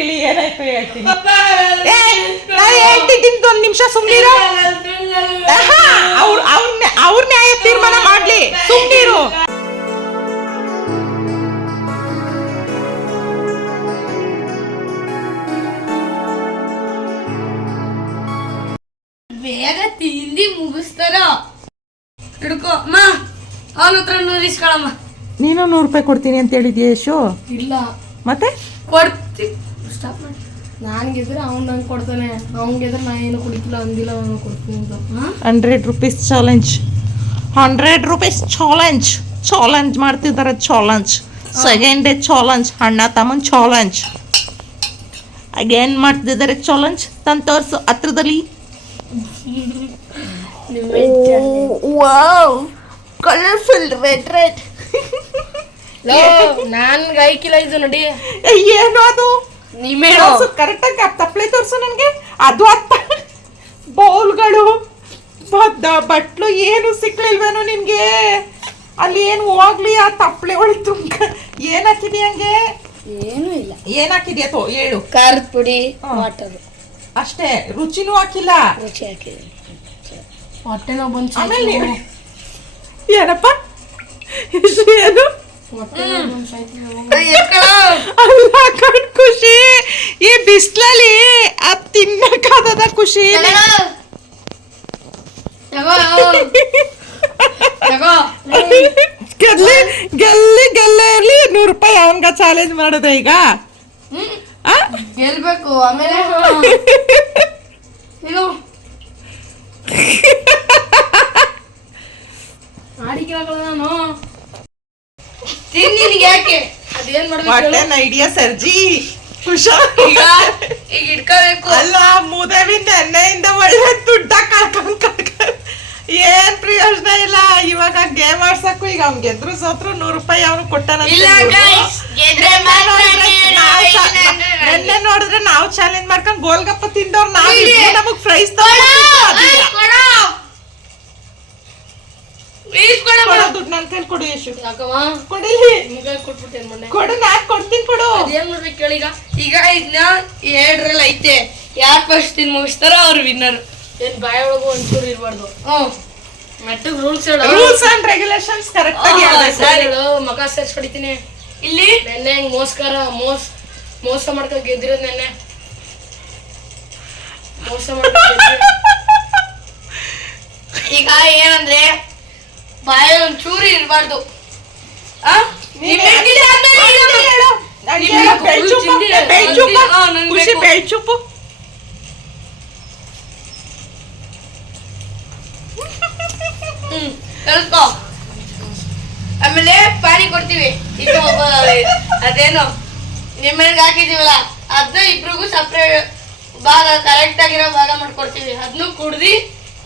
ಏನಾಯ್ತು ಹೇಳ್ತೀನಿ. ನಾ ಹೇಳ್ತಿದ್ದೀನಿ ಒಂದು ನಿಮಿಷ ಸುಮ್ಮನಿರು. ಅವ್ರ ನ್ಯಾಯ ತೀರ್ಮಾನ ಮಾಡ್ಲಿ, ಸುಮ್ಮನಿರು. ಬೇಗ ತಿಂದಿ ಮುಗಿಸ್ತಾರ. ಹಿಡ್ಕೋ ಅಮ್ಮ, ಅವನ ಹತ್ರ 100 ಇಸ್ಕೊಳಮ್ಮ. ನೀನು 100 ರೂಪಾಯಿ ಕೊಡ್ತೀನಿ ಅಂತ ಹೇಳಿದ್ಯಾ ಯಶು? ಇಲ್ಲ ಮತ್ತೆ ಕೊಡ್ತಿ. ಸ್ಟಾಪ್ ಮಾಡಿ. ನಾನು ಗೆದ್ರೆ ಅವ್ನು ನಂಗೆ ಕೊಡ್ತಾನೆ, ಅವ್ನು ಗೆದ್ರೆ ನಾ ಏನು ಕುಡಿತಿಲ್ಲ ಅಂದಿಲ್ಲ, ಅವನು ಕೊಡ್ತೀನಿ ಅಂತ. 100 rupees challenge, 100 rupees challenge. Challenge ಮಾಡ್ತಿದ್ದಾರೆ. ಚಾಲೆಂಜ್ ಸೆಕೆಂಡ್ ಡೇ ಚಾಲೆಂಜ್, ಅಣ್ಣ ತಮ್ಮನ್ ಚಾಲೆಂಜ್. ಅಗೇನ್ ಮಾಡ್ತಿದ್ದಾರೆ ಚಾಲೆಂಜ್. ತಂದು ತೋರಿಸು ಹತ್ರದಲ್ಲಿ. Wow, colourful red red. ನನ್ಗೆ ಐಕಿಲ್ಲ ಇದು ನೋಡಿ. ಏನು ಅದು? ನಿಮೇಳು ಕರೆಕ್ಟಾಗಿ ತಪ್ಪಲೆ ತೋರಿಸು ನನಗೆ. ಅದು ಅತ್ತ ಬೌಲ್ಗಳು, ಬಟ್ಲು ಏನು ಸಿಕ್ಲಿಲ್ವೇನೋ ನಿನ್ಗೆ? ಅಲ್ಲಿ ಏನು ಹೋಗ್ಲಿ ಆ ತಪ್ಪಲೆ ಒಳಗೆ ತುಂಬ ಏನ್ ಹಾಕಿದ್ಯಾ? ಹಂಗೆ ಏನು ಇಲ್ಲ. ಏನ್ ಹಾಕಿದ್ಯಾ ತೋ ಹೇಳು. ಖಾರದ ಪುಡಿ, ವಾಟರ್ ಅಷ್ಟೇ, ರುಚಿನೂ ಹಾಕಿಲ್ಲ. ರುಚಿ ಹಾಕಿದೆ. ಹೊಟ್ಟೆ ನೋವು ಬಂದು ಆಮೇಲೆ ಏನಪ್ಪ ಏನು ಖುಷಿ? ಈ ಬಿಸ್ಲಲ್ಲಿ ಅದ್ ತಿನ್ನಕ್ಕಾದ ಖುಷಿ. ಗೆಲ್ಲಿ ಗೆಲ್ಲಿ ಗೆಲ್ಲೇ ಇರ್ಲಿ 100 ರೂಪಾಯಿ ಅವನ್ಗ ಚಾಲೆಂಜ್ ಮಾಡೋದ ಈಗ? ಗೆಲ್ಬೇಕು. ಆಮೇಲೆ ಇದು ನಾನು ತಿನ್ನಿನಿಗೆ ಯಾಕೆ ಅದೇನ್ ಮಾಡ್ಬೇಕು? ಐಡಿಯಾ ಸರ್ಜಿ ಈಗ ಇಟ್ಕೋಬೇಕು. ಅಲ್ಲ, ಮುದವಿಂದ ಎಣ್ಣೆಯಿಂದ ಒಳ್ಳೆ ದುಡ್ಡ ಕಳ್ಕೊಂಡ್ ಏನ್ ಪ್ರಯೋಜನ ಇಲ್ಲ. ಇವಾಗ ಗೇಮ್ ಆಡ್ಸಕ್ಕೂ ಈಗ ಅವ್ನ್ ಗೆದ್ರು ಸೋತ್ರು 100 ರೂಪಾಯಿ ಅವನು ಕೊಟ್ಟಾನ. ನೆನ್ನೆ ನೋಡಿದ್ರೆ ನಾವು ಚಾಲೆಂಜ್ ಮಾಡ್ಕೊಂಡ್ ಗೋಲ್ಗಪ್ಪ ತಿಂದವ್ರು ನಾವು, ನಮಗ್ ಪ್ರೈಸ್ ದುಡ್ಡು ನನ್ ಕೈಲಿ ಕೊಡು ಯಶು. ಕೊಡಿಲಿ, ಕೊಡು, ನಾನ್ ಕೊಡ್ತೀನಿ, ಕೊಡು. ಅದೇನ್ ಮಾಡ್ಬೇಕು ಕೇಳಿ. ಈಗ ಇದನ್ನ 2ರಲ್ಲಿ ಐತೆ. ಯಾರು ಫಸ್ಟ್ ತಿನ್ ಮುಗಿಸ್ತಾರೋ ಅವ್ರು ವಿನ್ನರ್. ಏನ್ ಬಾಯ ಒಳಗು ಒಂಚೂರು ಇರ್ಬಾರ್ದು. ಮೆಟ್ಟಗ್ ರೂಲ್ಸ್ ಅಂಡ್ ರೆಗ್ಯುಲೇಷನ್ಸ್ ಕರೆಕ್ಟ್ ಆಗಿ ಹೇಳು. ಮಗ ಸೇರ್ಸ್ ಹೊಡಿತೀನಿ ಇಲ್ಲಿ. ನೆನ್ನೆ ಹೆಂಗ್ ಮೋಸ ಮಾಡ್ಕೊಂಡ್ ಗೆದ್ದಿರೋದು. ನೆನ್ನೆ ಮೋಸ ಮಾಡ್ಕೊಂಡ್ ಈಗ ಏನಂದ್ರೆ ಬಾಯ ಒಂಚೂರು ಇರ್ಬಾರ್ದು. ಚುಪ್ಪು. ಕಲ್ತ್ಕೋ. ಆಮೇಲೆ ಪಾನಿ ಕೊಡ್ತೀವಿ. ಇದು ಅದೇನು ನಿಮ್ಮೆಲ್ಗೆ ಹಾಕಿದೀವಲ್ಲ, ಅದನ್ನ ಇಬ್ರಿಗೂ ಸಪ್ರೇಟ್ ಭಾಗ, ಕರೆಕ್ಟ್ ಆಗಿರೋ ಭಾಗ ಮಾಡ್ಕೊಡ್ತೀವಿ. ಅದನ್ನು ಕುಡ್ದಿ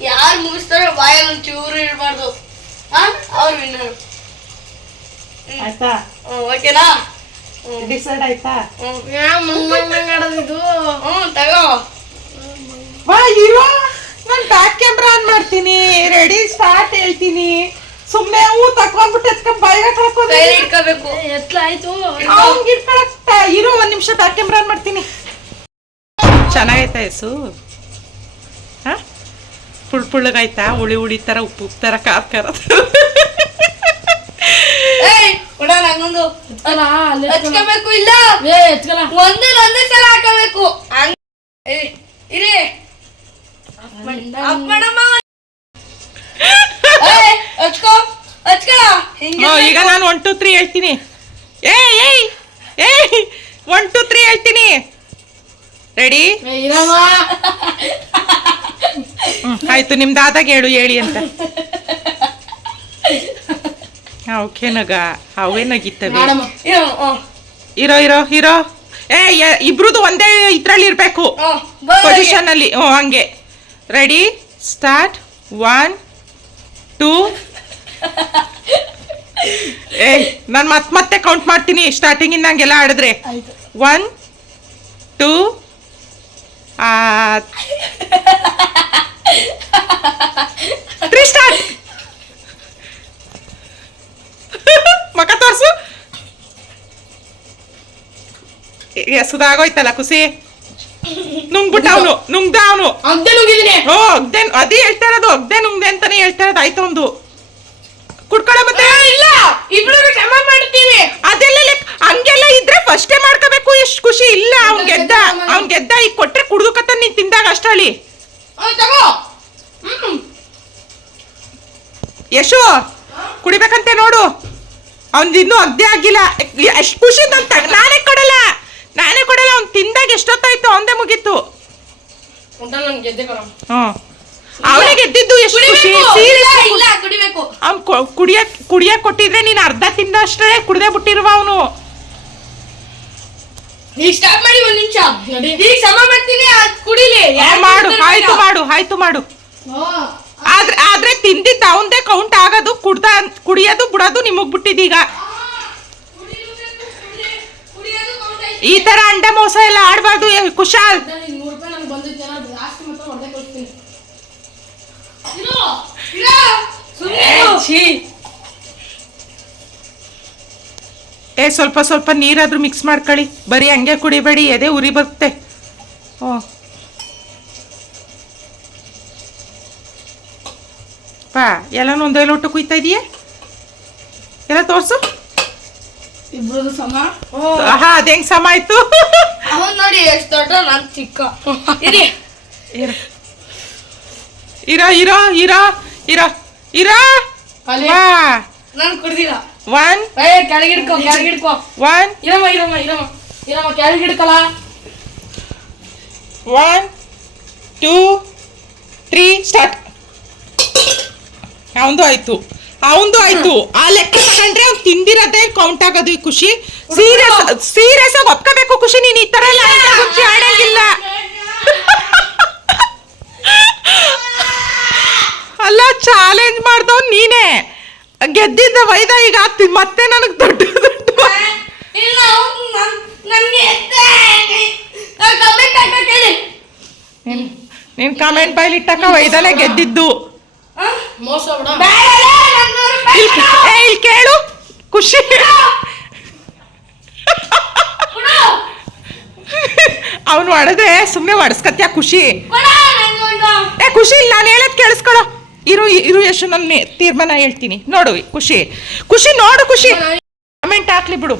ಯಾರು ಮುಗಿಸ್ತಾರೋ ಬಾಯಲ್ಲಿ ಒಂಚೂರು ಇರಬಾರ್ದು, ಅವ್ರು ವಿನ್ನರ್. ಆಯ್ತಾ? ಓಕೆನಾ? ಡಿಸೈಡ್ ಆಯ್ತಾ? ಇದು ತಗೋ. ವಾ ಇರೋ, ನಾನು ಬ್ಯಾಕ್ ಕ್ಯಾಮ್ರಾ ಆನ್ ಮಾಡ್ತೀನಿ. ರೆಡಿ ಸ್ಟಾರ್ಟ್ ಹೇಳ್ತೀನಿ. ಸುಮ್ಮನೆ ತಕೊಂಡ್ಬಿಟ್ಟು ಎತ್ಕೊಂಡ್ ಬಾಯಿಗೆ ಇಟ್ಕೋಬೇಕು. ಎತ್ಲಾಯ್ತು ಇರೋ, 1 ನಿಮಿಷ ಬ್ಯಾಕ್ ಕ್ಯಾಮ್ರಾ ಆನ್ ಮಾಡ್ತೀನಿ. ಚೆನ್ನಾಗೈತಾ ಯಸು? ಪುಳ್ಳಗಾಯ್ತಾ? ಹುಳಿ ತರ, ಉಪ್ಪು ತರ, ಖಾರ ಹಚ್ಕೋಬೇಕು. ಇಲ್ಲ ಒಂದೇ ಸಲ ಹಾಕಬೇಕು. ಇರಿ ಈಗ ನಾನು 1 2 3 ಹೇಳ್ತೀನಿ. 1 2 3 ಹೇಳ್ತೀನಿ. ರೆಡಿ? ಆಯ್ತು, ನಿಮ್ದಾದಾಗ ಹೇಳಿ ಅಂತ. ಓಕೆ ನಗ, ಅವೇ ನಗಿತ್ತವೆ. ಇರೋ. ಇಬ್ರದ್ದು ಒಂದೇ ಇದ್ರಲ್ಲಿ ಇರ್ಬೇಕು ಪೊಸಿಷನ್ ಅಲ್ಲಿ. ಹಂಗೆ. Ready start. 1 2. ನಾನು ಮತ್ತೆ ಕೌಂಟ್ ಮಾಡ್ತೀನಿ ಸ್ಟಾರ್ಟಿಂಗ್ ಇಂದ ಹಂಗೆಲ್ಲ ಆಡಿದ್ರೆ. 1 2 3 ಸ್ಟಾರ್ಟ್. ಮಕ್ಕ ತೋರ್ಸು. ಎಸುದಾಗೋಯ್ತಲ್ಲ ಖುಷಿ ನುಂಗ್ಬಿಟ್ಟ ಅವನು ನುಂಗ್ದ ಅವನು ಅಂತೆ ನುಂಗಿದೀನಿ. ಓ ಅಗ್ದೆ ಅದೇ ಹೇಳ್ತಾ ಇರೋದು ಅಗ್ದೆ ನುಂಗ್ದೆ ಅಂತಾನೆ ಹೇಳ್ತಾ ಇರೋದು ಆಯ್ತು ಒಂದು ಕುಡ್ಕೊಳ ಮತ್ತೆ ಇಲ್ಲ ಇಬ್ರು ಶ್ರಮ ಮಾಡ್ತೀವಿ. ಅದೆಲ್ಲ ಹಂಗೆಲ್ಲ ಇದ್ರೆ ಫಸ್ಟೇ ಮಾಡ್ಕೋಬೇಕು. ಎಷ್ಟು ಖುಷಿ ಇಲ್ಲ ಅವ್ನ್ ಗೆದ್ದ ಈಗ ಕೊಟ್ರೆ ಕುಡ್ದುಕತ್ತ ನೀನ್ ತಿಂದಾಗ ಅಷ್ಟಳಿ ತಗೋ. ಯಶು ಕುಡಿಬೇಕಂತೆ ನೋಡು ಅವ್ನ್ ಇನ್ನೂ ಅಗ್ದೆ ಆಗಿಲ್ಲ. ಎಷ್ಟು ಖುಷಿ ಅಂತ ನಾನೇ ಕೊಡಲ್ಲ ಅವ್ನ್ ತಿಂದಾಗ ಎಷ್ಟೊತ್ತಾಯ್ತು ಅವಂದೇ ಮುಗೀತು. ಅವನೇ ಗೆದ್ದಿದ್ದು ಎಷ್ಟು ಖುಷಿ. ಕುಡಿಬೇಕು. ಅವ್ನ್ ಕುಡಿಯಕ್ ಕೊಟ್ಟಿದ್ರೆ ನೀನ್ ಅರ್ಧ ತಿಂದಷ್ಟೇ ಕುಡ್ದೇ ಬಿಟ್ಟಿರುವ ಅವನು. ಈಗ ಸ್ಟಾಪ್ ಮಾಡಿ ಒಂದ್ ನಿಮಿಷ. ಈಗ ಶ್ರಮ ಮಾಡ್ತೀನಿ ಕುಡಿಲಿ. ಆಯ್ತು ಮಾಡು ಆದ್ರೆ ತಿಂದಿದ್ದ ಅವಂದೇ ಕೌಂಟ್ ಆಗೋದು. ಕುಡಿಯೋದು ಬಿಡೋದು ನಿಮಗ್ ಬಿಟ್ಟಿದೀಗ. ಈ ತರ ಅಂಡ ಮೋಸ ಎಲ್ಲ ಆಡ್ಬಾರ್ದು ಕುಶಾಲ್. ಸ್ವಲ್ಪ ಸ್ವಲ್ಪ ನೀರಾದ್ರೂ ಮಿಕ್ಸ್ ಮಾಡ್ಕೊಳ್ಳಿ. ಬರೀ ಹಂಗೆ ಕುಡಿಬೇಡಿ, ಎದೆ ಉರಿ ಬರುತ್ತೆ. ಪಾ ಎಲ್ಲಾನು ಒಂದೇ ಲೋಟ ಕುಯ್ತಾ ಇದೀಯ ಎಲ್ಲ ತೋರ್ಸು. ಇಬ್ರದು ಸಮ. ಅದ ಹೆಂಗ್ ಸಮ ಆಯ್ತು. ಅವನ್ ನೋಡಿ ಎಷ್ಟು ದೊಡ್ಡ ನಾನ್ ಚಿಕ್ಕ. ಇರೋ ನಾನು ಕುಡ್ದಿಲ್ಲ. ಒನ್ ಕೆಳಗಿಡ್ಕೊ ಒನ್ ಇರಮ್ಮ ಕೆಳಗಿಡ್ಕಲ್ಲ. 1 2 3 ಸ್ಟಾರ್ಟ್. ಅವಂದು ಆಯ್ತು. ಆ ಲೆಕ್ಕ ತಗೊಂಡ್ರೆ ಅವ್ನು ತಿಂದಿರೋದೇ ಕೌಂಟ್ ಆಗೋದು. ಈ ಖುಷಿ ಸೀರಿಯಸ್ ಆಗಿ ಒಪ್ಕೋಬೇಕು ಖುಷಿ. ನೀನ್ ಈ ತರ ಎಲ್ಲ ಆಡಂಗಿಲ್ಲ. ಅಲ್ಲ ಚಾಲೆಂಜ್ ಮಾಡ್ದವ್ ನೀನೇ. ಗೆದ್ದಿದ್ದ ವೈದ ಈಗ ಮತ್ತೆ ನನಗ್ ದೊಡ್ಡ ನೀನ್ ಕಮೆಂಟ್ ಬೈಲಿ ಇಟ್ಟಕ್ಕ ವೈದನೆ ಗೆದ್ದಿದ್ದು. ಇಲ್ಲಿ ಕೇಳು ಖುಷಿ. ಅವನು ಹೊಡೆದ್ರೆ ಸುಮ್ನೆ ಹೊಡೆಸ್ಕತ್ಯಾ ಖುಷಿ. ಖುಷಿ ಇಲ್ಲ ನಾನು ಹೇಳೋದ್ ಕೇಳಿಸ್ಕೊಳ. ಇರು ಎಷ್ಟು ನನ್ನ ತೀರ್ಮಾನ ಹೇಳ್ತೀನಿ ನೋಡು. ಖುಷಿ ನೋಡು ಖುಷಿ ಕಮೆಂಟ್ ಹಾಕ್ಲಿ ಬಿಡು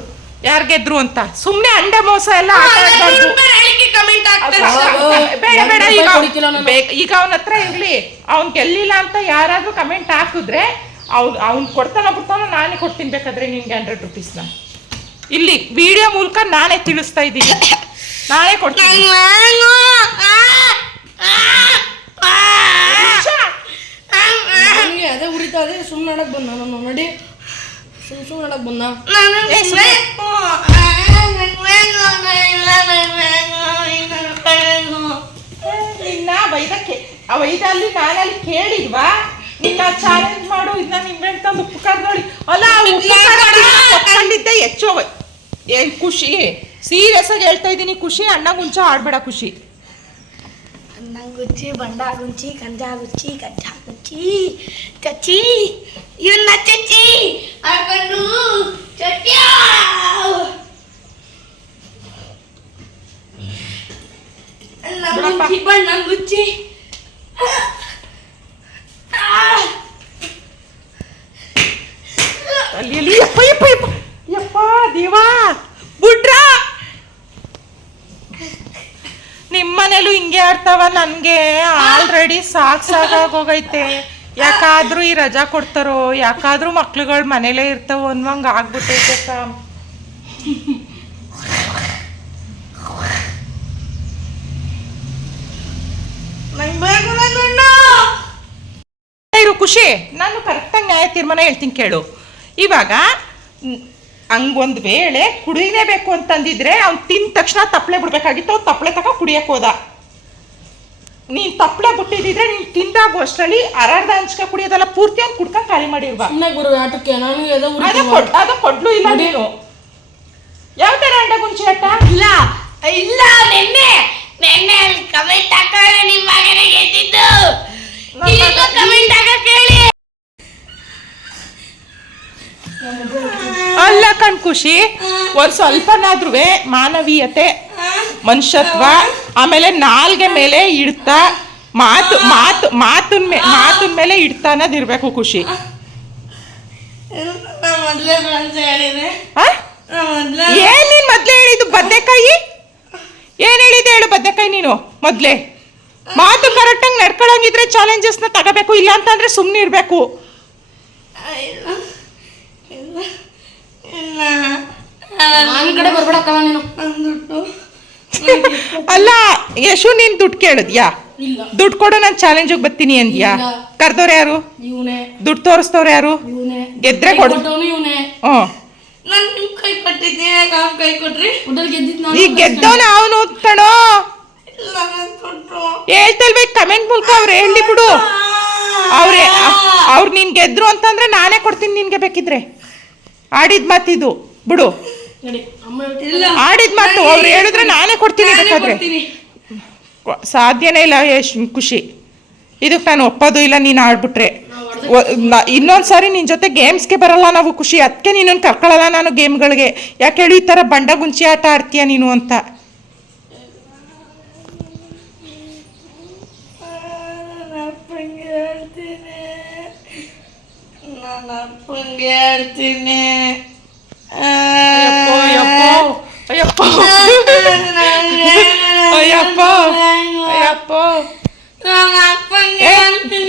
ಯಾರ್ ಗೆದ್ರು ಅಂತ. ಸುಮ್ನೆ ಅಂಡ ಮೋಸ ಎಲ್ಲ ಬೇಡ. ಈಗ ಅವನ ಹತ್ರ ಇರ್ಲಿ. ಅವ್ನ್ ಗೆಲ್ಲಿಲ್ಲ ಅಂತ ಯಾರಾದ್ರೂ ಕಮೆಂಟ್ ಹಾಕಿದ್ರೆ ಅವ್ನ್ ಕೊಡ್ತಾನ ಬಿಡ್ತಾನ. ನಾನೇ ಕೊಡ್ತೀನಿ ಬೇಕಾದ್ರೆ ನಿನ್ಗೆ 100 ರೂಪೀಸ್ನ. ಇಲ್ಲಿ ವಿಡಿಯೋ ಮೂಲಕ ನಾನೇ ತಿಳಿಸ್ತಾ ಇದ್ದೀನಿ. ನಾನೇ ಕೊಡ್ತೀನಿ. ಅದೇ ಉರಿತಾ ಅದೇ ಸುಮ್ಮನೆ ಆಡಕ್ ಬಂದ ನಾನು ನೋಡಿ. ಸುಮ್ಮನೆ ಆಡಕ್ ಬಂದ. ನಿನ್ನ ವೈದಲ್ಲಿ ನಾನಲ್ಲಿ ಕೇಳಿಲ್ವಾ? ನಿನ್ನ ಚಾಲೆಂಜ್ ಮಾಡು. ಇದನ್ನ ನಿಂಗೆ ತಂದು ಉಪ್ಪು ಖಾರ ನೋಡಿ. ಅಲ್ಲ ಉಪ್ಪಿದ್ದೆ ಹೆಚ್ಚು. ಏನ್ ಖುಷಿ ಸೀರಿಯಸ್ ಆಗಿ ಹೇಳ್ತಾ ಇದ್ದೀನಿ ಖುಷಿ. ಅಣ್ಣ ಮುಂಚೆ ಆಡ್ಬೇಡ ಖುಷಿ. ಗುಚ್ಚಿ ಬಂಡ ಗುಚ್ಚಿ ಕಂಜ ಗುಚ್ಚಿ ಕಚ್ಚ ಗುಚ್ಚಿ ಚಚ್ಚಿ ಇವನ್ನ ಚಚ್ಚಿ ಹಾಕೊಂಡು ಚಟ್ಯಾ ಬಣ್ಣ ಗುಚ್ಚಿ. ಅಲ್ಲಿ ಯಪ್ಪ ದೇವಾ ಬುಡ್ರ. ನಿಮ್ಮನೇಲೂ ಹಿಂಗೆ ಆಡ್ತಾವ. ನನ್ಗೆ ಆಲ್ರೆಡಿ ಸಾಕಾಗೋಗೈತೆ. ಯಾಕಾದ್ರೂ ಈ ರಜಾ ಕೊಡ್ತಾರೋ, ಯಾಕಾದ್ರೂ ಮಕ್ಳುಗಳು ಮನೇಲೇ ಇರ್ತಾವ ಅನ್ನುವಂಗ ಆಗ್ಬಿಟ್ಟೈತೆ. ಇರು ಖುಷಿ, ನಾನು ಕರೆಕ್ಟಾಗಿ ನ್ಯಾಯ ತೀರ್ಮಾನ ಹೇಳ್ತೀನಿ ಕೇಳು. ಇವಾಗ ಹಂಗೊಂದು ವೇಳೆ ಕುಡಿಲೇಬೇಕು ಅಂತಂದಿದ್ರೆ ಅವ್ನು ತಿಂದ ತಕ್ಷಣ ತಪ್ಪಲೆ ಬಿಡ್ಬೇಕಾಗಿತ್ತು. ಅವ್ನು ತಪ್ಪಲೆ ತಕ ಕುಡಿಯಕ್ಕೆ ಹೋದ. ನೀನ್ ತಪ್ಪಲೆ ಬಿಟ್ಟಿದ್ರೆ ನೀನ್ ತಿಂದಾಗು ಅಷ್ಟರಲ್ಲಿ ಅರ್ಧ ಹಂಚ್ಕ ಕುಡಿಯೋದಲ್ಲ, ಪೂರ್ತಿ ಅವ್ನು ಕುಡ್ಕೊಂಡು ಖಾಲಿ ಮಾಡಿರ್ಬ. ಅದ ಕೊಡ್ಲು ಇಲ್ಲ ನೀನು. ಯಾವ ತರ ಅಂಡ ಗುಂಚಿ ಆಟ ಇಲ್ಲ ನೆನ್ನೆ ಕಮೆಂಟ್ ಹಾಕೋಣ ನಿಮ್ಮ ಮಗನೇ ಗೆದ್ದಿದ್ದು. ಕಮೆಂಟ್ ಹಾಕಕ್ ಹೇಳಿ. ಅಲ್ಲಕ್ಕ ಕಣ್ ಖುಷಿ. ಒಂದ್ ಸ್ವಲ್ಪನಾದ್ರೂ ಮಾನವೀಯತೆ, ಮನುಷ್ಯತ್ವ, ಆಮೇಲೆ ನಾಲ್ಗೆ ಮೇಲೆ ಇಡ್ತಾ ಮಾತಿನ ಮೇಲೆ ಇಡ್ತಾ ಅನ್ನೋದಿರ್ಬೇಕು ಖುಷಿ. ಮೊದ್ಲೇ ಫ್ರೆಂಡ್ಸ್ ಹೇಳಿದೆ. ಏನ್ ನೀನ್ ಮೊದ್ಲೇ ಹೇಳಿದ್ದು? ಬದನೆಕಾಯಿ ಏನ್ ಹೇಳಿದೆ ಹೇಳು? ಬದನೆಕಾಯಿ ನೀನು ಮೊದ್ಲೇ ಮಾತು ಕರೆಕ್ಟಾಗಿ ನಡ್ಕೊಳಂಗಿದ್ರೆ ಚಾಲೆಂಜಸ್ನ ತಗೋಬೇಕು, ಇಲ್ಲ ಅಂತಂದ್ರೆ ಸುಮ್ಮನೆ ಇರಬೇಕು. ನನ್ನ ಕಡೆ ಬರ್ಬೇಡಕ್ಕಲ್ಲ ನೀನು. ದುಡ್ಡು ಅಲ್ಲ ಯಶು, ನೀನ್ ದುಡ್ಡು ಕೇಳಿದ್ಯಾ? ದುಡ್ಡು ಕೊಡು, ನಾನು ಚಾಲೆಂಜಿಗೆ ಬರ್ತೀನಿ ಅಂದ್ಯಾ? ಕರ್ದವ್ರು ಯಾರು? ದುಡ್ಡು ತೋರಿಸ್ತವ್ರು ಯಾರು? ಗೆದ್ರೆ ಕೊಡು. ನಾನು ನಿಮ್ ಕೈ ಕೊಟ್ಟಿದ್ದೀನಿ, ಕೈ ಕೊಟ್ರಿ ಈಗ ಗೆದ್ದವನ ಅವನು ಕಣೋ. ಹೇಳ್ತಲ್ಬೇಕು ಕಮೆಂಟ್ ಮೂಲಕ ಅವ್ರು ಹೇಳಿ ಬಿಡು. ಅವ್ರು ನೀನ್ ಗೆದ್ರು ಅಂತಂದ್ರೆ ನಾನೇ ಕೊಡ್ತೀನಿ ನಿನ್ಗೆ ಬೇಕಿದ್ರೆ. ಆಡಿದ್ ಮಾತಿದು ಬಿಡು, ಆಡಿದ್ ಮಾತು. ಅವ್ರು ಹೇಳಿದ್ರೆ ನಾನೇ ಕೊಡ್ತೀನಿ ಬೇಕಾದ್ರೆ. ಸಾಧ್ಯನೇ ಇಲ್ಲ ಎಷ್ಟು ಖುಷಿ. ಇದಕ್ಕೆ ನಾನು ಒಪ್ಪೋದು ಇಲ್ಲ ನೀನು ಆಡ್ಬಿಟ್ರೆ. ಇನ್ನೊಂದ್ಸಾರಿ ನಿನ್ನ ಜೊತೆ ಗೇಮ್ಸ್ಗೆ ಬರಲ್ಲ ನಾವು ಖುಷಿ. ಅದಕ್ಕೆ ನೀನನ್ನು ಕರ್ಕೊಳ್ಳಲ್ಲ ನಾನು ಗೇಮ್ಗಳಿಗೆ. ಯಾಕೆ ಹೇಳಿ ಈ ಥರ ಬಂಡ ಗುಂಚಿ ಆಟ ಆಡ್ತೀಯ ನೀನು ಅಂತ. ಅಪ್ಪಂಗೆ ಹೇಳ್ತೀನಿ.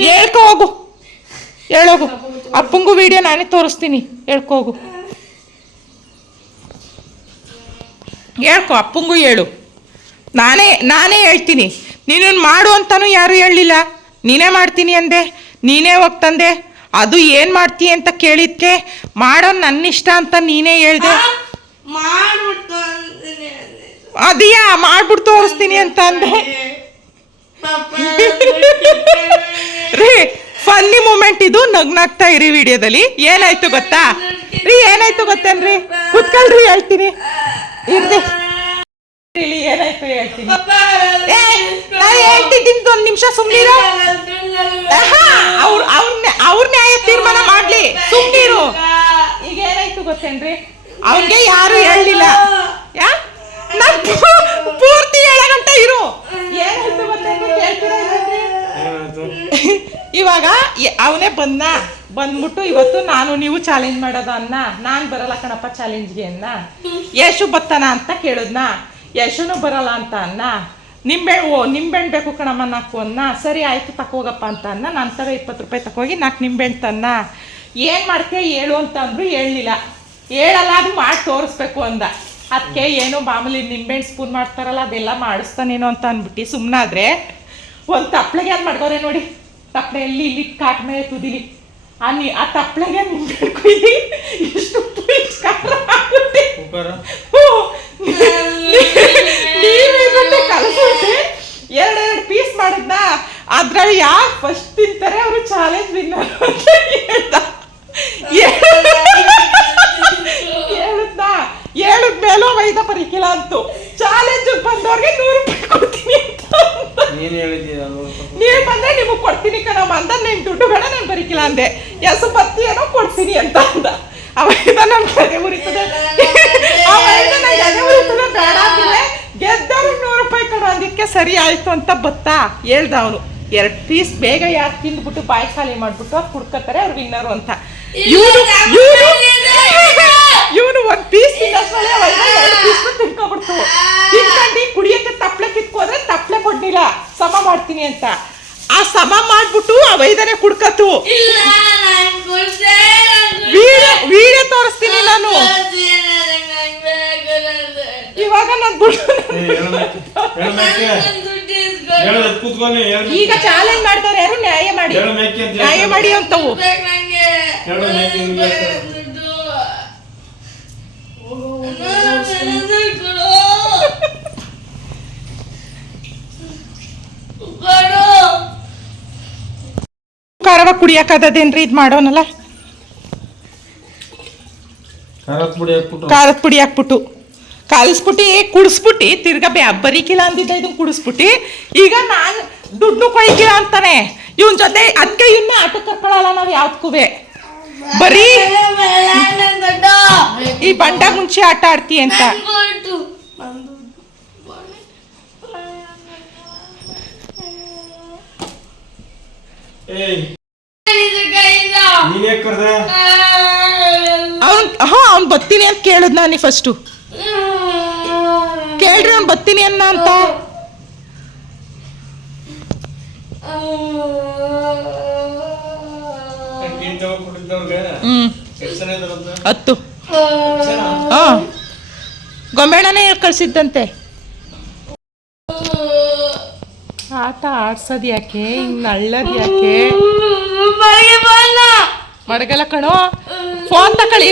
ಹೇಳ್ಕೊ ಹೋಗು, ಹೇಳೋಗು. ಅಪ್ಪಂಗೂ ವಿಡಿಯೋ ನಾನೇ ತೋರಿಸ್ತೀನಿ, ಹೇಳ್ಕೊ ಹೋಗು. ಹೇಳ್ಕೊ, ಅಪ್ಪಂಗೂ ಹೇಳು. ನಾನೇ ಹೇಳ್ತೀನಿ. ನೀನು ಮಾಡು ಅಂತಾನು ಯಾರು ಹೇಳಲಿಲ್ಲ. ನೀನೇ ಮಾಡ್ತೀನಿ ಅಂದೆ, ನೀನೇ ಹೋಗ್ತಂದೆ. ಅದು ಏನು ಮಾಡ್ತೀಯ ಅಂತ ಕೇಳಿದ್ಕೆ ಮಾಡೋ ನನ್ನಿಷ್ಟ ಅಂತ ನೀನೇ ಹೇಳ್ದೆ. ಅದೆಯಾ ಮಾಡ್ಬಿಟ್ಟು ತೋರಿಸ್ತೀನಿ ಅಂತ ಅಂದೆ. ರೀ ಫನ್ನಿ ಮೂಮೆಂಟ್ ಇದು, ನಗ್ನಾಗ್ತಾ ಇರಿ ವಿಡಿಯೋದಲ್ಲಿ. ಏನಾಯ್ತು ಗೊತ್ತಾ ರೀ? ಏನಾಯ್ತು ಗೊತ್ತೇನ್ರಿ? ಕುತ್ಕೊಳ್ರಿ, ಹೇಳ್ತೀನಿ ಇರ್ರಿ. ಏನಾಯ್ತು ಹೇಳ್ತೀನಿ. ನಾನು ಹೇಳ್ತಿದ್ದೀನಿ, ಒಂದು ನಿಮಿಷ ಸುಮ್ಮನಿರು. ಅವ್ರ ನ್ಯಾಯ ತೀರ್ಮಾನ ಮಾಡ್ಲಿ, ಸುಮ್ಮನಿರು. ಈಗ ಏನಾಯ್ತು ಗೊತ್ತೇನ್ರಿ? ಅವ್ರಿಗೆ ಯಾರು ಹೇಳಲಿಲ್ಲ. ಪೂರ್ತಿ ಹೇಳಗಂಟ ಇರು. ಏನಾಯ್ತು ಗೊತ್ತೇನ್ರಿ? ಇವಾಗ ಅವನೇ ಬಂದ್ಬಿಟ್ಟು ಇವತ್ತು ನಾನು ನೀವು ಚಾಲೆಂಜ್ ಮಾಡೋದ ಅನ್ನ. ನಾನು ಬರಲ್ಲ ಕಣಪ್ಪ ಚಾಲೆಂಜ್ಗೆ ಅನ್ನ. ಯಶು ಬತ್ತಾನ ಅಂತ ಕೇಳಿದ್ನ. ಯಶುನು ಬರಲ್ಲ ಅಂತ ಅನ್ನ. ನಿಂಬೆಹಣ್ಣು ಬೇಕು ಕಣಮ್ಮ 4 ಅನ್ನ. ಸರಿ ಆಯಿತು ತಕೋಗಪ್ಪ ಅಂತ ಅನ್ನ. ನಾನು ತಗೋ 20 ರೂಪಾಯಿ ತಕೋಗಿ 4 ನಿಂಬೆಹಣ್ಣು ತನ್ನ. ಏನು ಮಾಡ್ತೀಯ ಹೇಳು ಅಂತ ಅಂದ್ರು ಹೇಳಲಿಲ್ಲ. ಹೇಳಲ್ಲ, ಅದು ಮಾಡಿ ತೋರಿಸ್ಬೇಕು ಅಂದ. ಅದಕ್ಕೆ ಏನೋ ಮಾಮೂಲಿ ನಿಂಬೆಹಣ್ಣು ಸ್ಪೂನ್ ಮಾಡ್ತಾರಲ್ಲ ಅದೆಲ್ಲ ಮಾಡಿಸ್ತಾನೇನೋ ಅಂತ ಅಂದ್ಬಿಟ್ಟು ಸುಮ್ಮನಾದ್ರೆ ಒಂದು ತಪ್ಪಲೆಗೆ ಏನು ಮಾಡ್ಕೋರೆ ನೋಡಿ. ತಪ್ಪಲೆಯಲ್ಲಿ ಇಲ್ಲಿ ಕಾಟ್ ಮೇಲೆ ತುದಿಲಿ ಆ ತಪ್ಪಲೆಗೆ ನಿಂಬೆಹಣ್ಣು ಕುಯ್ದು ಎಷ್ಟು ಖಾರ ಆಗುತ್ತೆ. ಕಲಸುತ್ತೆ 2 ಪೀಸ್ ಮಾಡಿದ್ನ. ಅದ್ರಲ್ಲಿ ಯಾರು ಫಸ್ಟ್ ತಿಂತಾರೆ ಅವರು ಚಾಲೆಂಜ್ ವಿನ್ನರ್ ಅಂತ ಹೇಳಿದ್ಮೇಲೂ ವೈದ ಪರಿಕಿಲ್ಲ ಅಂತು. ಚಾಲೆಂಜ್ ಬಂದವ್ರಿಗೆ 100 ರೂಪಾಯಿ ಕೊಡ್ತೀನಿ ಅಂತ. ನೀವು ಬಂದ್ರೆ ನಿಮಗೆ ಕೊಡ್ತೀನಿ ಕಣಮ್ಮ ಅಂದ. ನೀನು ದುಡ್ಡು ಬೇಡ, ನಾನು ಬರೀಕಿಲ್ಲ ಅಂದೆ. ಎಸ್ ಬತ್ತಿ ಏನೋ ಕೊಡ್ತೀನಿ ಅಂತ ಅಂದ. ಅವಾಗ ನನ್ನ ಗದೆ ಉರಿತದೆ, ಬೇಡ ಅಂದಿಲ್ಲ. ಗೆದ್ದವ್ರು 100 ರೂಪಾಯಿ ಕಣ ಅಂದಿಕ್ಕೆ ಸರಿ ಆಯ್ತು ಅಂತ ಬತ್ತಾ ಹೇಳ್ದ ಅವನು. 2 ಪೀಸ್ ಬೇಗ ಯಾರು ತಿಂದ್ಬಿಟ್ಟು ಬಾಯಿ ಖಾಲಿ ಮಾಡ್ಬಿಟ್ಟು ಅವ್ರು ಕುಡ್ಕತ್ತಾರೆ, ಅವ್ರು ವಿನ್ನರು ಅಂತ. ಇವನು 1 ಪೀಸ್ ತಿನ್ನೋಷ್ಟರಲ್ಲೇ 2 ಪೀಸ್ ತಿನ್ಕೊಬಿಡ್ತು. ತಿನ್ಕೊಂಡು ಕುಡಿಯಕ್ಕೆ ತಪ್ಪಲೆ ಕಿತ್ಕೋದ್ರೆ ತಪ್ಪಲೆ ಕೊಡ್ಲಿಲ್ಲ, ಸಮ ಮಾಡ್ತೀನಿ ಅಂತ. ಆ ಸಮ ಮಾಡ್ಬಿಟ್ಟು ಆ ವೈದನೆ ಕುಡ್ಕತ್ತು. ವಿಡಿಯೋ ತೋರಿಸ್ತೀನಿ ನಾನು ಇವಾಗ. ಈಗ ಚಾಲೆಂಜ್ ಮಾಡ್ತಾರೆ ಯಾರು? ನ್ಯಾಯ ಮಾಡಿ ಅಂತವು. ಖಾರವ ಕುಡಿಯಕ್ಕಾದೇನ್ರಿ? ಇದು ಮಾಡೋನಲ್ಲ, ಖಾರದ ಪುಡಿ ಹಾಕ್ಬಿಟ್ಟು ಕಲಿಸ್ಬಿಟ್ಟು ಕುಡಿಸ್ಬಿಟ್ಟು ತಿರ್ಗಾ ಬರೀಕಿಲ್ಲ ಅಂದಿದ್ದ ಇದನ್ನ ಕುಡಿಸ್ಬಿಟ್ಟು ಈಗ ನಾನು ದುಡ್ಡು ಕೊಯ್ಕಿಲ್ಲ ಅಂತಾನೆ ಇವನ್ ಜೊತೆ. ಅದಕ್ಕೆ ಇನ್ನ ಆಟಕ್ಕೆ ಕರ್ಕೊಳ್ಳಲ್ಲ ನಾವು ಯಾವ್ದಕ್ಕೂ. ಬರೀ ನನ್ ದೊಡ್ಡ ಈ ಬಂಡ ಮುಂಚೆ ಆಟ ಆಡ್ತೀಯ ಅಂತ. ಅವ್ನ್ ಬರ್ತೀನಿ ಅಂತ ಕೇಳುದ್ ನಾನು ಫಸ್ಟು. ಕೇಳ್ರಿ ಅವ್ನು ಬರ್ತೀನಿ ಅನ್ನ ಅಂತ. ಹ್ಮ್ 10 ಹಾ ಗೊಂಬೆಣ್ಣನೇ ಕಳ್ಸಿದ್ದಂತೆ. ಆಟ ಆಡ್ಸೋದ್ ಯಾಕೆ ಹಿಂಗ್ ನಳ್ಳದ್ ಯಾಕೆ? ಮಡಗಲ್ಲ ಕಣೋ. ಫೋನ್ ತಕೊಳ್ಳಿ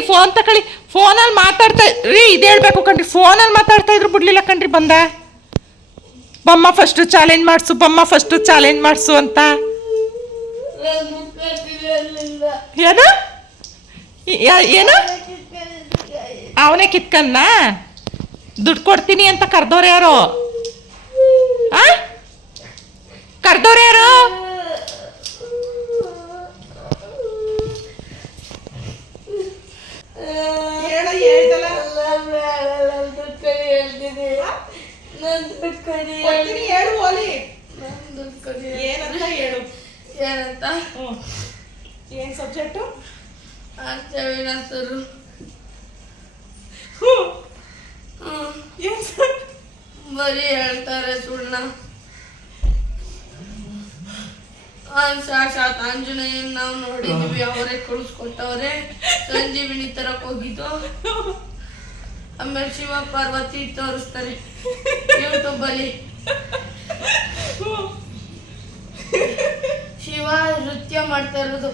ಫೋನಲ್ಲಿ ಮಾತಾಡ್ತಾ ರೀ. ಇದು ಹೇಳ್ಬೇಕು ಕಣ್ರಿ, ಫೋನಲ್ಲಿ ಮಾತಾಡ್ತಾ ಇದ್ರು ಬಿಡ್ಲಿಲ್ಲ ಕಣ್ರಿ. ಬಂದ ಬಮ್ಮ ಫಸ್ಟ್ ಚಾಲೆಂಜ್ ಮಾಡಿಸು ಅಂತ. ಏನು ಅವನೇ ಕಿತ್ಕನ್ನ ದುಡ್ಡು ಕೊಡ್ತೀನಿ ಅಂತ ಕರ್ದವ್ರು ಯಾರು? ಕರ್ದವ್ರು ಯಾರು? ಏನ್ ಸಬ್ಜೆಕ್ಟು? ಬರೀ ಹೇಳ್ತಾರೆ ಸುಳ್ಳ. ಸಾಕ್ಷಾತ್ ಆಂಜನೇಯನ್ ನಾವು ನೋಡಿದ್ವಿ, ಅವರೇ ಕಳಿಸ್ಕೊಟ್ಟವ್ರೆ. ಸಂಜೀವಿನಿ ತರಕ್ ಹೋಗಿದ್ದು. ಆಮೇಲೆ ಶಿವ ಪಾರ್ವತಿ ತೋರಿಸ್ತಾರೆ ಯೂಟ್ಯೂಬ್ ಅಲ್ಲಿ. ಶಿವ ನೃತ್ಯ ಮಾಡ್ತಾ ಇರೋದು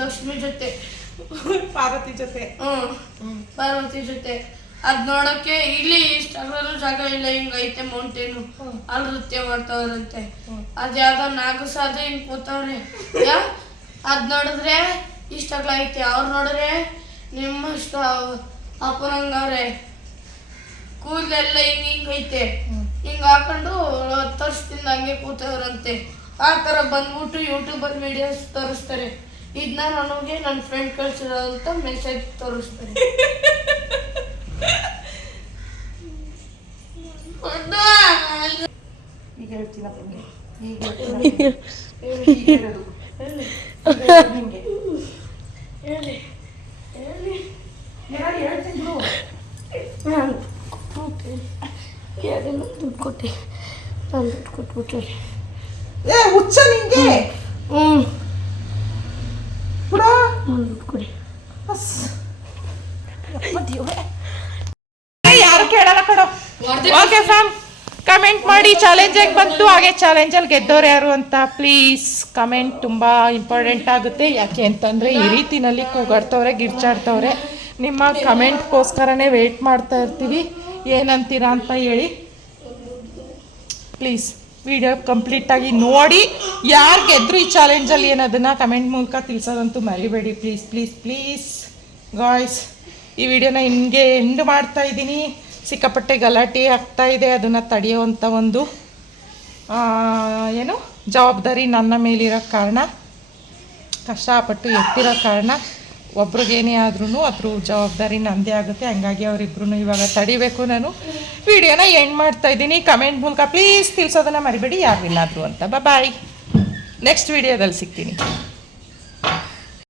ಲಕ್ಷ್ಮಿ ಜೊತೆ, ಪಾರ್ವತಿ ಜೊತೆ. ಅದ್ ನೋಡಕ್ಕೆ ಇಲ್ಲಿ ಇಷ್ಟಾದ್ರೂ ಜಾಗ ಇಲ್ಲ, ಹಿಂಗೈತೆ ಮೌಂಟೇನು, ಅಲ್ಲಿ ನೃತ್ಯ ಮಾಡ್ತಾವ್ರಂತೆ. ಅದ್ಯಾವ್ದೋ ನಾಗಸಾದ ಹಿಂಗ್ ಕೂತವ್ರೆ. ಅದ್ ನೋಡಿದ್ರೆ ಇಷ್ಟಾಗ್ಲ ಐತೆ, ಅವ್ರು ನೋಡಿದ್ರೆ ನಿಮ್ಮಷ್ಟು ಅಪರಂಗವ್ರೆ. ಕೂದಲೆಲ್ಲ ಹಿಂಗೈತೆ, ಹಿಂಗ್ ಹಾಕೊಂಡು 10 ವರ್ಷದಿಂದ ಹಂಗೆ ಕೂತವ್ರಂತೆ. ಆ ಥರ ಬಂದ್ಬಿಟ್ಟು ಯೂಟ್ಯೂಬಲ್ಲಿ ವಿಡಿಯೋಸ್ ತೋರಿಸ್ತಾರೆ. ಇದನ್ನ ನನಗೆ ನನ್ನ ಫ್ರೆಂಡ್ ಕಳ್ಸಿರೋ ಅಂತ ಮೆಸೇಜ್ ತೋರಿಸ್ತಾರೆ. ಈಗ ಹೇಳ್ತೀನಪ್ಪ ದುಡ್ಡು ಕೊಟ್ಟೆ, ನಾನು ದುಡ್ಡು ಕೊಟ್ಬಿಟ್ಟೆ. ಹುಚ್ಚ ನಿಂಗೆ. ದುಡ್ಡು ಕೊಡಿ. ಯಾರು ಕೇಳಲ್ಲ ಕಣೋ. ಓಕೆ ಫ್ಯಾಮ್, ಕಮೆಂಟ್ ಮಾಡಿ ಚಾಲೆಂಜ್ ಹೇಗೆ ಬಂತು, ಹಾಗೆ ಚಾಲೆಂಜಲ್ಲಿ ಗೆದ್ದವ್ರು ಯಾರು ಅಂತ ಪ್ಲೀಸ್ ಕಮೆಂಟ್. ತುಂಬ ಇಂಪಾರ್ಟೆಂಟ್ ಆಗುತ್ತೆ. ಯಾಕೆ ಅಂತಂದರೆ ಈ ರೀತಿನಲ್ಲಿ ಕೂಗಾಡ್ತವ್ರೆ, ಗಿರ್ಚಾಡ್ತವ್ರೆ. ನಿಮ್ಮ ಕಮೆಂಟ್ಗೋಸ್ಕರನೇ ವೆಯ್ಟ್ ಮಾಡ್ತಾ ಇರ್ತೀವಿ, ಏನಂತೀರಾ ಅಂತ ಹೇಳಿ. ಪ್ಲೀಸ್ ವಿಡಿಯೋ ಕಂಪ್ಲೀಟಾಗಿ ನೋಡಿ ಯಾರು ಗೆದ್ರು ಈ ಚಾಲೆಂಜಲ್ಲಿ ಏನದನ್ನು ಕಮೆಂಟ್ ಮೂಲಕ ತಿಳಿಸೋದಂತೂ ಮರಿಬೇಡಿ. Please guys. ಈ ವಿಡಿಯೋನ ಹಿಂಗೆ ಎಂಡ್ ಮಾಡ್ತಾ ಇದ್ದೀನಿ. ಸಿಕ್ಕಾಪಟ್ಟೆ ಗಲಾಟೆ ಆಗ್ತಾ ಇದೆ, ಅದನ್ನು ತಡೆಯೋವಂಥ ಒಂದು ಜವಾಬ್ದಾರಿ ನನ್ನ ಮೇಲಿರೋ ಕಾರಣ, ಕಷ್ಟಪಟ್ಟು ಎತ್ತಿರೋ ಕಾರಣ, ಒಬ್ರಿಗೇನೇ ಆದ್ರೂ ಅದ್ರ ಜವಾಬ್ದಾರಿ ನನ್ನದೇ ಆಗುತ್ತೆ. ಹಂಗಾಗಿ ಅವರಿಬ್ರು ಇವಾಗ ತಡಿಬೇಕು. ನಾನು ವಿಡಿಯೋನ ಎಂಡ್ ಮಾಡ್ತಾ ಇದ್ದೀನಿ. ಕಮೆಂಟ್ ಮೂಲಕ ಪ್ಲೀಸ್ ತಿಳಿಸೋದನ್ನು ಮರಿಬೇಡಿ ಯಾರು ವಿನ್ ಆದರು ಅಂತ. ಬಾಯ್, ನೆಕ್ಸ್ಟ್ ವಿಡಿಯೋದಲ್ಲಿ ಸಿಗ್ತೀನಿ.